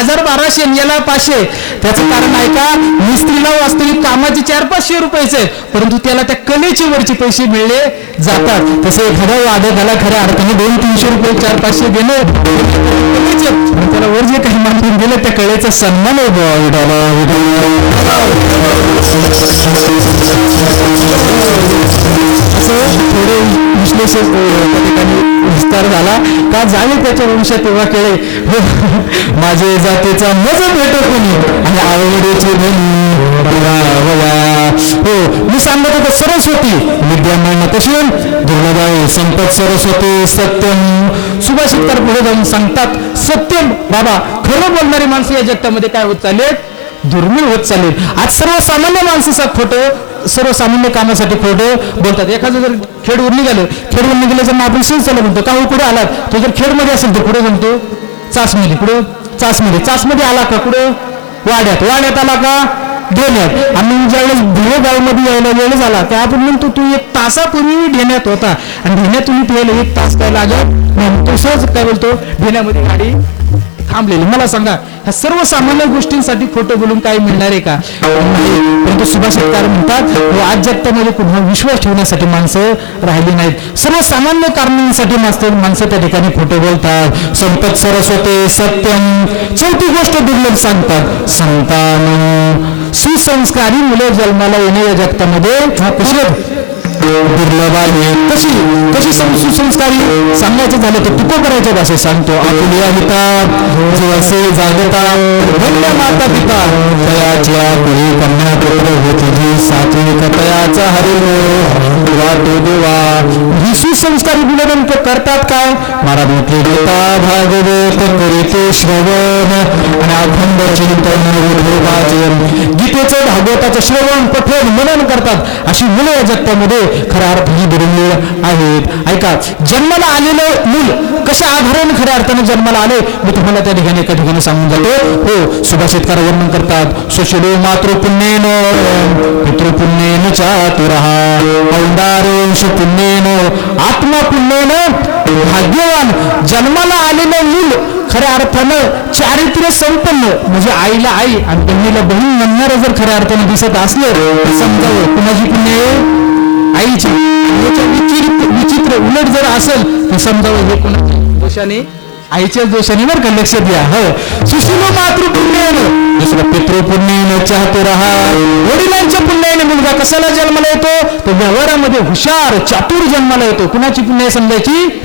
हजार बाराशे याला पाचशे. त्याचं कारण आहे का? मिस्त्रीला वास्तविक कामाचे चार पाचशे रुपयेच. आहेत परंतु त्याला त्या कलेचे वरचे पैसे मिळले जातात. तसे एखाद्या वादकाला खऱ्या अर्थाने दोन तीनशे रुपये चार पाचशे देणे त्याला वर जे काही मानून दिलं त्या कलेचा सन्मान आहे असं थोडे विश्लेषण त्या ठिकाणी विस्तार झाला. का जाणे त्याच्या भविष्यात तेव्हा केले हो. माझे जातीचा मज भेटो कोणी? आणि आवडीची हो. मी सांगत होतो सरस्वती. विद्यामान कशी? दुर्गाबाई संपत सरस्वती सत्यम. सुभाषितकार पुढे जाऊन सांगतात सत्यम बाबा खरं बोलणारी माणसं या जगतामध्ये काय होत चालले दुर्मिळ होत चालले आज सर्वसामान्य माणसाचा फोटो सर्वसामान्य कामासाठी खोटं बोलतात. एखादं जर खेडवर निघालं खेडवर निघाल्याचं मग आपण सहज चालू म्हणतो का कुठे आलात? तो जर खेडमध्ये असेल तर कुठे म्हणतो? चासमध्ये. कुठं? चासमध्ये. चासमध्ये आला का कुठं? वाड्यात. वाड्यात आला का? ढेण्यात. आणि ज्यावेळेस मध्ये यायला वेळ झाला त्या आपण म्हणतो तू एक तासापूर्वी ढेण्यात होता. आणि ढेण्यात तुम्ही यायला एक तास काय लागत नाही. तो सहज काय बोलतो? ढेण्यामध्ये गाडी थांबलेले. मला सांगा ह्या सर्वसामान्य गोष्टींसाठी खोटं बोलून काही मिळणार आहे का? नाही. म्हणतात हो, आज जगतामध्ये पुन्हा विश्वास ठेवण्यासाठी माणसं राहिली नाहीत. सर्वसामान्य कारणांसाठी माणसं माणसं त्या ठिकाणी खोटं बोलतात. संपत सरस्वते सत्यम. चौथी गोष्ट दुर्लभ सांगतात संतान. सुसंस्कारी मुलं जन्माला येणे या जगतामध्ये हा दुर्लभाने. कशी कशी सुसंस्कारी सांगायचं झालं तर तुको करायच्या भाषेत सांगतो. आपुलिया हिता असे जागता धन्य माता पिता तयाच्या कुळी कन्या पुत्र होती जी सात्विक तयाचा हरी वाटो देवा. ही संस्कार गुण करतात काय? महाराज म्हटले गीता भागवत करीते श्रवण आणि अखंड चिंतन वाचन गीतेचं भागवताचं श्रवण पठण मनन करतात. अशी मुलं या जगतामध्ये खऱ्या अर्थाने दुर्मिळ आहेत. ऐका जन्माला आलेलं मूल कशा आधाराने खऱ्या अर्थाने जन्माला आले? मी तुम्हाला त्या ठिकाणी एका ठिकाणी सांगून जातो. हो सुभाषितकार वर्णन करतात. सुशिलो मातृपुण्येन पितृपुण्येन चातुरहा औंदारेश पुण्येन आत्मपुण्येन भाग्यवान. जन्माला आलेलं मूल खऱ्या अर्थानं चारित्र्य संपन्न. म्हणजे आईला आई आणि बहिणीला बहीण म्हणणारं जर खऱ्या अर्थाने दिसत असलं तर समजावं. कुणाची पुण्य आहे? आईची. विचित्र विचित्र उलट जर असेल तर समजावं हे कोणाच्या दोषाने आईच्या दोषाने बरं का लक्ष द्या हो. सुशिलो मातृपुण्यानं दुसरं पितृपुण्यानं चाहतो राहा. वडिलांच्या पुण्याने मुलगा कशाला जन्माला येतो? तो व्यवहारामध्ये हुशार चातुर जन्माला येतो. कुणाची पुण्य समजायची?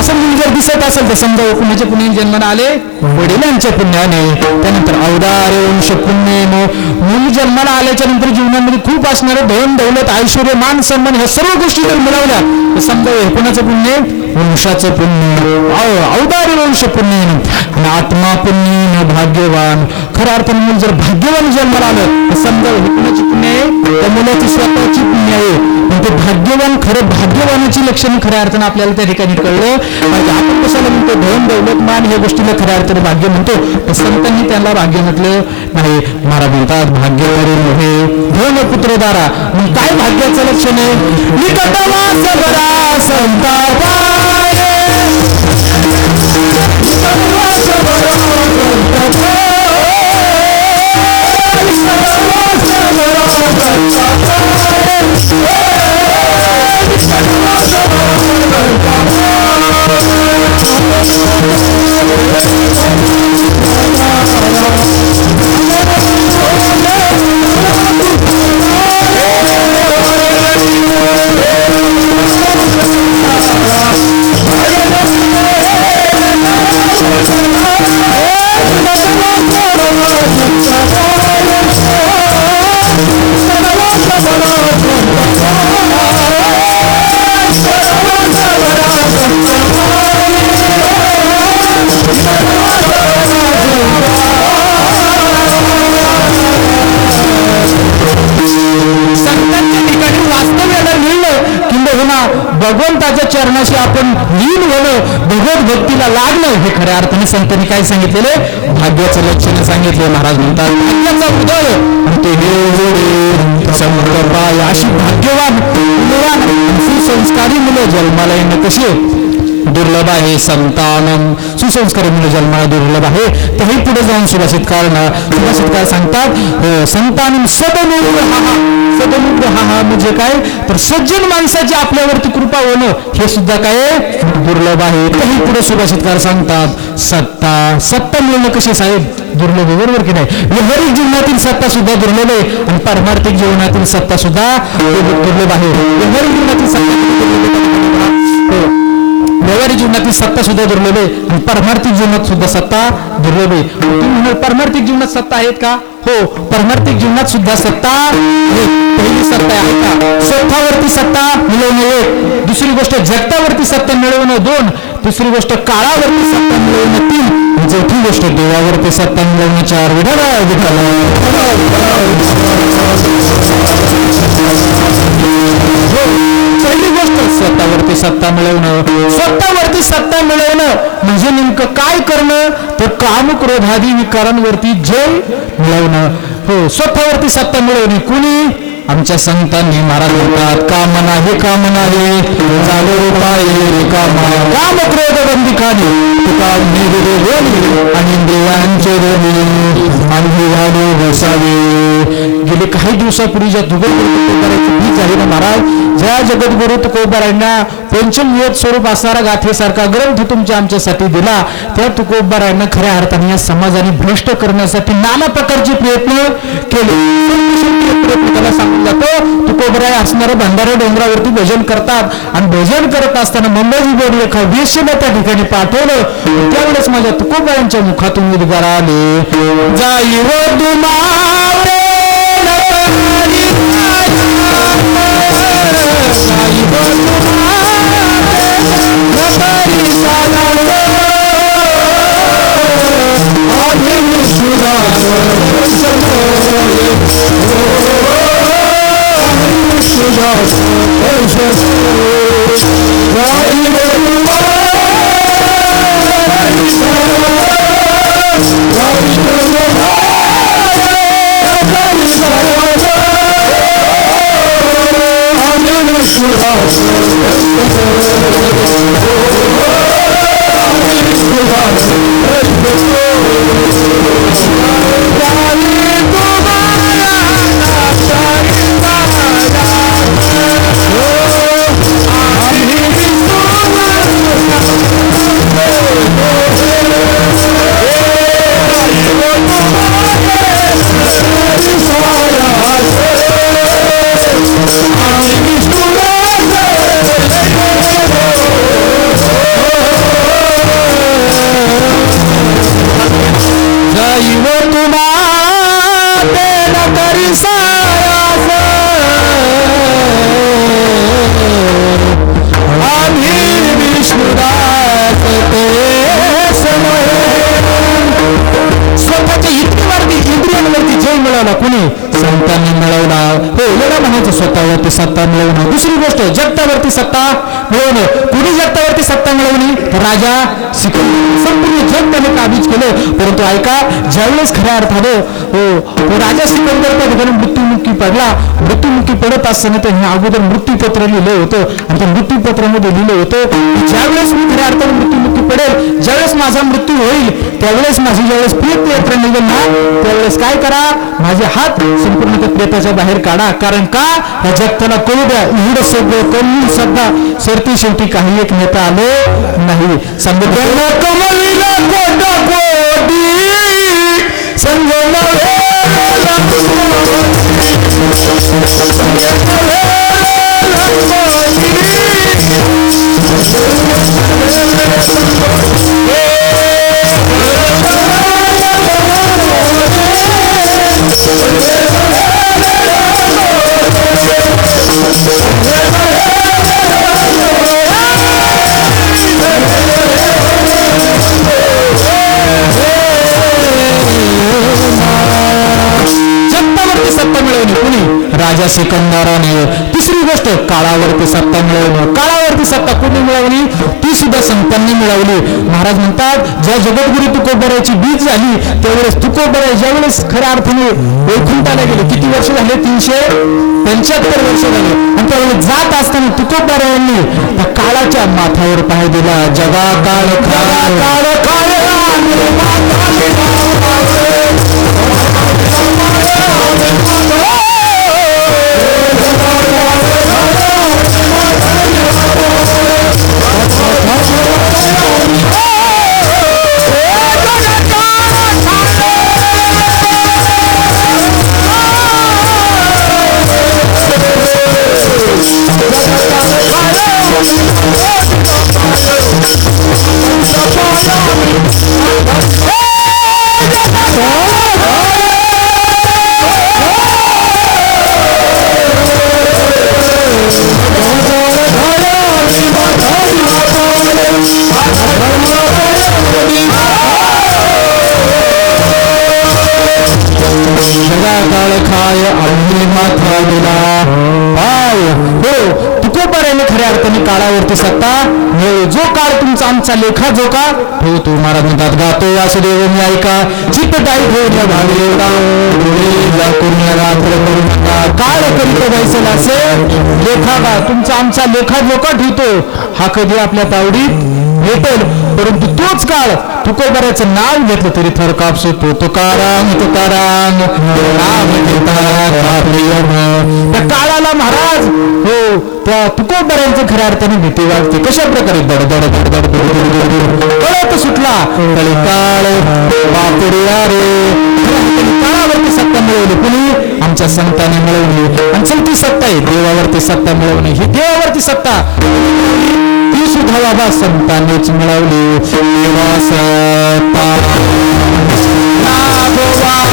असं मुली जर दिसत असेल तर समजा कुणाच्या पुण्याने जन्माला आले? वडिलांच्या पुण्याने. त्यानंतर अवदार वंश पुण्येनं मूल जन्माला आल्याच्यानंतर जीवनामध्ये खूप असणारं धन दौलत ऐश्वर मान सन्मान ह्या सर्व गोष्टी जर मिळवल्या तर समजा हे पुण्य वंशाचं पुण्य अव- वंश पुण्य आणि आत्मा पुण्य भाग्यवान. खऱ्या अर्थाने मूल जर भाग्यवान जन्माला आलं तर समजा हे कुणाची पुण्य आहे? त्या मुलाची स्वतःची पुण्य आहे. पण ते भाग्यवान खरं भाग्यवानाची लक्षणं खऱ्या अर्थानं आपल्याला त्या ठिकाणी कळलं. म्हणजे आपण कशाला म्हणतो धन दौलत मान या गोष्टीला खऱ्या अर्थाने भाग्य म्हणतो. पण संतांनी त्याला भाग्य म्हटलं नाही महाराज म्हणतात भाग्यवारी नव्हे धन पुत्र दारा मग काय भाग्याचं लक्षण आहे? निकटवास बरा संतापाये. निकटवास बरा भगवंताच्या आपण लीन होणं भगवत भक्तीला लागणं हे खऱ्या अर्थाने संतांनी काय सांगितलेले भाग्याचं लक्षण सांगितले महाराज म्हणतात भाग्याचा उदय अशी भाग्यवान गुणवान, सुसंस्कारी मुलं जन्माला येणं कशी दुर्लभ आहे संतानम. सुसंस्कार मुलं जन्माला दुर्लभ आहे. तेही पुढे जाऊन सुभाषितकार सुभाषितकार सांगतात हो संतानम सदनुग्र हा हा. हा हा म्हणजे काय? तर सज्जन माणसाची आपल्यावरती कृपा होणं हे सुद्धा काय? आहे? दुर्लभ आहे. तेही पुढे सुभाषितकार सांगतात सत्ता. सत्ता मिळणं कशी साहेब? दुर्लभ आहे बरोबर की नाही? व्यवहारिक जीवनातील सत्ता सुद्धा दुर्लभ आहे आणि पारमार्थिक जीवनातील सत्ता सुद्धा दुर्लभ आहे. व्यवहारिक जीवनातील सत्ता व्यवहारिक जीवनातील सत्ता सुद्धा दुर्लभ आहे परमार्थिक जीवनात सुद्धा सत्ता दुर्लभ. आहे परमार्थिक जीवनात सत्ता आहेत का? हो परमार्थिक जीवनात सुद्धा सत्ता आहे पहिली सत्ता आहे का? स्वतःवरती सत्ता मिळवणं एक. दुसरी गोष्ट जगतावरती सत्ता मिळवणं दोन. तिसरी गोष्ट काळावरती सत्ता मिळवणं तीन. चौथी गोष्ट देवावरती सत्ता मिळवणं चार. विधाला स्वतःवरती सत्ता मिळवणं. स्वतःवरती सत्ता मिळवणं म्हणजे नेमकं काय करणं? तर काम क्रोधादी विकारांवरती जय मिळवणं. हो स्वतःवरती सत्ता मिळवणे कुणी? आमच्या संतांनी महाराज म्हणतात काम नाही काम नाही. चालू पाये कामा काम क्रोध बंदी खाणे तुका निगडे आणि देवांचे रोणी आणि झाले बसावे. गेले काही दिवसापूर्वी ज्या दुबई तुकोबाराची आहे ना महाराज ज्या जगद्गुरु तुकोबारांना पंचम स्वरूप असणारा गाथेसारखा ग्रंथ तुमच्या आमच्यासाठी दिला त्या तुकोबारांना खऱ्या अर्थाने या समाजाने भ्रष्ट करण्यासाठी नाना प्रकारचे प्रयत्न केले. त्याला सांगून जातो तुकोबराय असणारे भंडारा डोंगरावरती भजन करतात आणि भजन करत असताना मुंबई बोर्ड लेखा वेश्येला त्या ठिकाणी पाठवलं. त्यावेळेस माझ्या तुकोबरायांच्या मुखातून उद्गार आले. जाई तुम्हाला Thank you. इंद्रियांवरती जय मिळवला कुणी संतांनी मिळवला. हो एवढा म्हणायचं स्वतःवरती सत्ता मिळवणं. दुसरी गोष्ट जगतावरती सत्ता मिळवणं. कुणी जगतावरती सत्ता मिळवली? राजा सिकंदर संपूर्ण जग त्याने काबीज केलं. परंतु ऐका ज्यावेळेस खऱ्या अर्थाने हो राजा सिकंदर त्या ठिकाणी मृत्युमुखी पडला. मृत्युमुखी पडत असताना त्यांनी अगोदर मृत्यूपत्र लिहिलं होतं. आणि त्या मृत्यूपत्रामध्ये लिहिलं होतं ज्यावेळेस मी खऱ्या अर्थाने मृत्युमुखी पडेल ज्यावेळेस माझा मृत्यू होईल त्यावेळेस माझी ज्यावेळेस प्रेत यात्रा निघेल ना त्यावेळेस काय करा? माझे हात संपूर्ण त्या प्रेताच्या बाहेर काढा. कारण का? या जगताला कळू द्या. एवढं सगळं कमी सध्या सरती शेवटी काही एक नेता आले नाही. सांगत. राजा सिकंदराने तिसरी गोष्ट काळावरती सत्ता मिळवणं. काळावरती सत्ता कोणी मिळवली? ती सुद्धा संतांनी मिळवली. महाराज म्हणतात ज्या जगद्गुरु तुकोबराची बीज झाली त्यावेळेस तुकोबरा ज्यावेळेस खऱ्या अर्थाने वैकुंठाला गेले. किती वर्ष झाले? तीनशे पंच्याहत्तर वर्ष झाले. आणि त्यावेळेस जात असताना तुकोबरायांनी त्या काळाच्या माथ्यावर पाय दिला. जगा काळ काळ काळ काळ ¡Oh! अर्थाने सत्ता मिळवली जो काळ तुमचा आमचा लेखा जो का हो तू महाराज म्हणतात गातो वासुदेव मी ऐका. चित्त दाई ठेवून रात्र काळ करीत बैसेल असे लेखा का तुमचा आमचा लेखा जो का ठेवतो हा कधी आपल्या तावडीत भेटेल. परंतु तोच काळ तुकोबाऱ्याचं नाव घेतलं तरी थर कापसो तो तुकाराम तुकाराम नाम त्या काळाला महाराज हो त्या तुकोबारांचं खऱ्या अर्थाने भीती वाटते. कशा प्रकारे दडदड दड दड सुटला. कळे काळ बातड्या काळावरती सत्ता मिळवली कुणी? आमच्या संतांनी मिळवली. आणि चौथी सत्ता आहे देवावरती सत्ता मिळवली ही देवावरती सत्ता. ती सुद्धा बाबा संतांनीच मिळवली. देवा सत्ता. देवा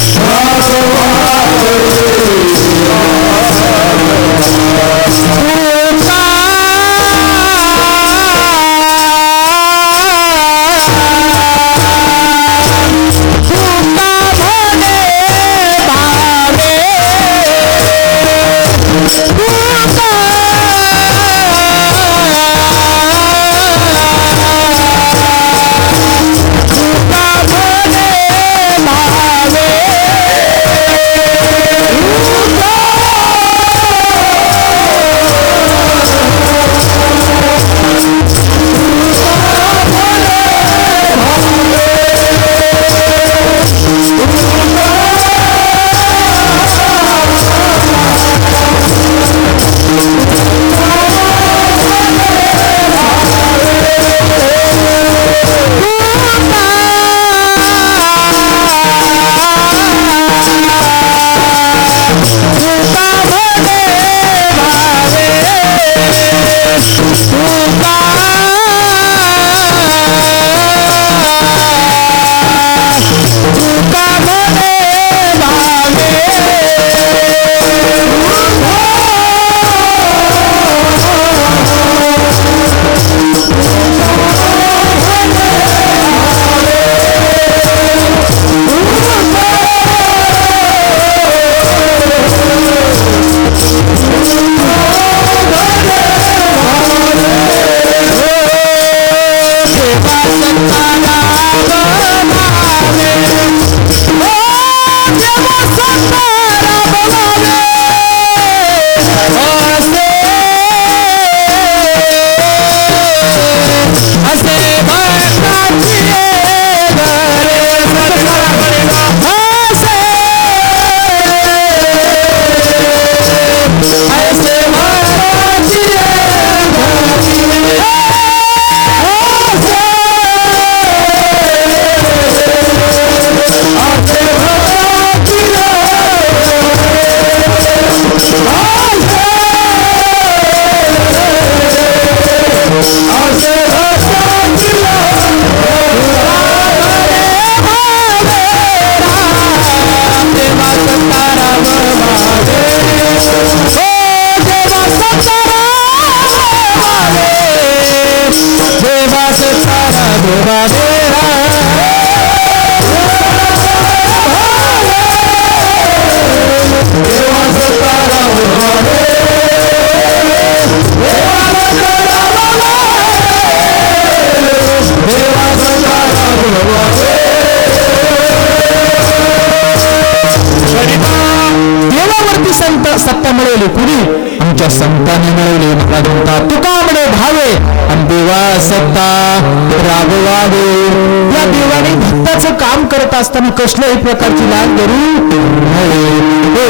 Chama मिळवले तुकामडे भावे. आणि देवा सत्ता राबवावे या देवाने भक्ताचं काम करत असताना कसल्याही प्रकारची लाग करू नये. हो,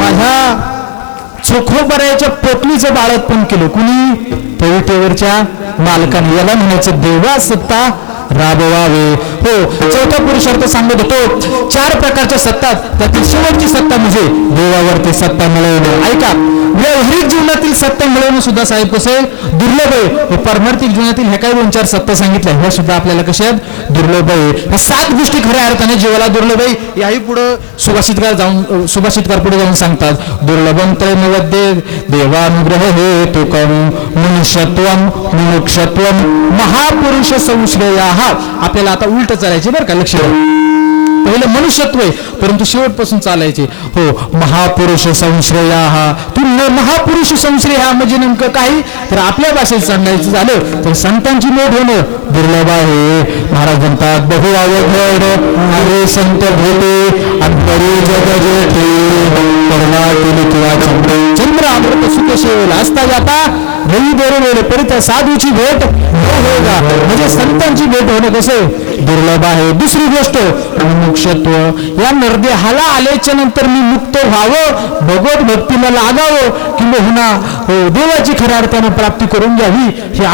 माझ्या चोखोबऱ्याच्या पोटलीचं बाळकपण केलं. कुणी? पविटेवरच्या मालकाने. याला म्हणायचं देवा सत्ता राबवावे हो चौथा पुरुषार्थ सांगत होतो चार प्रकारच्या सत्ता त्यातील शेवटची सत्ता म्हणजे देवावरती सत्ता मिळवणे. ऐका व्यावहारिक जीवनातील सत्य मिळवणं सुद्धा साहेब कसं आहे? दुर्लभ आहे. व जीवनातील ह्या काही दोन चार सत्य सांगितल्या. ह्या सुद्धा आपल्याला कशा आहेत? दुर्लभ आहे. ह्या सात गोष्टी खऱ्या अर्थाने जीवाला दुर्लभ आहे. याही पुढं सुभाषितकार जाऊन सुभाषितकार पुढे जाऊन सांगतात. दुर्लभंत त्रयनिवद्ये देवानुग्रह हे तुकम मनुष्यत्वम मुमुक्षत्वम महापुरुष संश्रया आपल्याला आता उलट चालायचे बरं का लक्ष द्या. पहिलं मनुष्यत्व आहे परंतु शेवटपासून चालायचे. हो महापुरुष संश्रया. हा तू महापुरुष संश्रय हा म्हणजे नेमकं काही? तर आपल्या भाषेत सांगायचं झालं तर संतांची मोठ होणं. दुर्लभ आहे. महाराज म्हणतात बहु अवघड अरे संत भेटे अंतरी जग जेठे. चंद्र. अमृत सुख सेवेला असता जाता. रवी बरोबर परित साधूची भेट न होगा. म्हणजे संतांची भेट होणं कसं? दुर्लभ आहे. दुसरी गोष्ट मुक्षत्व या नरदेहाला आल्याच्यानंतर मी मुक्त व्हावं भगवत भक्तीला लागावं किंवा हो देवाची खऱ्या अर्थानं प्राप्ती करून घ्यावी हे